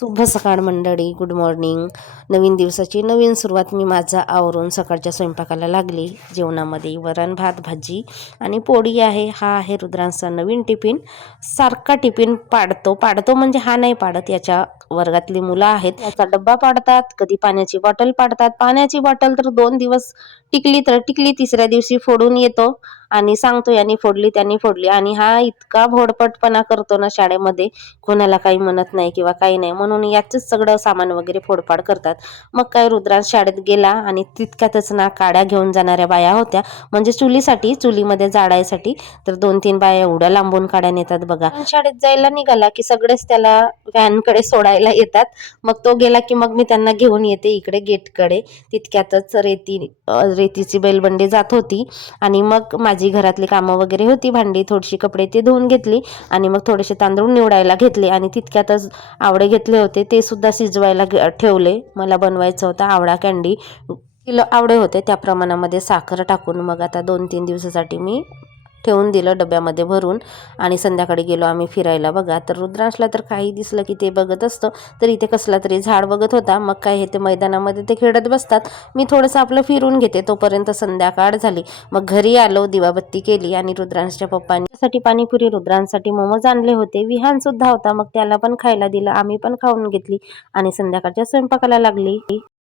शुभ सकाळ मंडळी, गुड मॉर्निंग. नवीन दिवसाची नवीन सुरुवात मी माझा आवरून सकाळच्या स्वयंपाकाला लागली. जेवणामध्ये वरण भात भाजी आणि पोळी आहे. हा आहे रुद्रांचा नवीन टिफिन. सारखा टिफिन पाडतो म्हणजे हा नाही पाडत, याच्या वर्गातली मुलं आहेत याचा डब्बा पाडतात, कधी पाण्याची बॉटल पाडतात. पाण्याची बॉटल तर 2 दिवस टिकली तर टिकली, तिसऱ्या दिवशी फोडून येतो आणि सांगतो यांनी फोडली त्यांनी फोडली. आणि हा इतका भोडपटपणा करतो ना शाळेमध्ये, कोणाला काही म्हणत नाही किंवा काही नाही, म्हणून याचंच सगळं सामान वगैरे फोडपाड करतात. मग काय रुद्रांश शाळेत गेला आणि तितक्यातच ना काड्या घेऊन जाणाऱ्या बाया होत्या, म्हणजे चुलीमध्ये जाळायसाठी. तर 2-3 बाया एवढ्या लांबून काड्या नेतात बघा. शाळेत जायला निघाला की सगळेच त्याला व्हॅनकडे सोडायला येतात. मग तो गेला की मग मी त्यांना घेऊन येते इकडे गेटकडे. तितक्यातच रेतीची बैलबंडी जात होती आणि मग माझी घरातली कामं वगैरे होती, भांडी थोडीशी कपडे ते धुवून घेतली आणि मग थोडेसे तांदूळ निवडायला घेतले आणि तितक्यातच आवळे घेतले होते, ते सुद्धा शिजवायला ठेवले. मला बनवायचं होतं आवळा कँडी. किलो आवळे होते त्या प्रमाणामध्ये साखर टाकून मग आता 2-3 दिवसासाठी मी ठेवून दिलं डब्यामध्ये भरून. आणि संध्याकाळी गेलो आम्ही फिरायला बघा. तर रुद्रांशला तर काही दिसलं की ते बघत असतं. तर इथे कसला तरी झाड बघत होता. मग काय हे ते मैदानामध्ये ते खेळत बसतात, मी थोडंसं आपलं फिरून घेते. तोपर्यंत संध्याकाळ झाली. मग घरी आलो, दिवाबत्ती केली आणि रुद्रांशच्या पप्पांसाठी पाणीपुरी, रुद्रांसाठी मोमोज आणले होते. विहान सुद्धा होता, मग त्याला पण खायला दिलं, आम्ही पण खाऊन घेतली आणि संध्याकाळच्या स्वयंपाकाला लागली.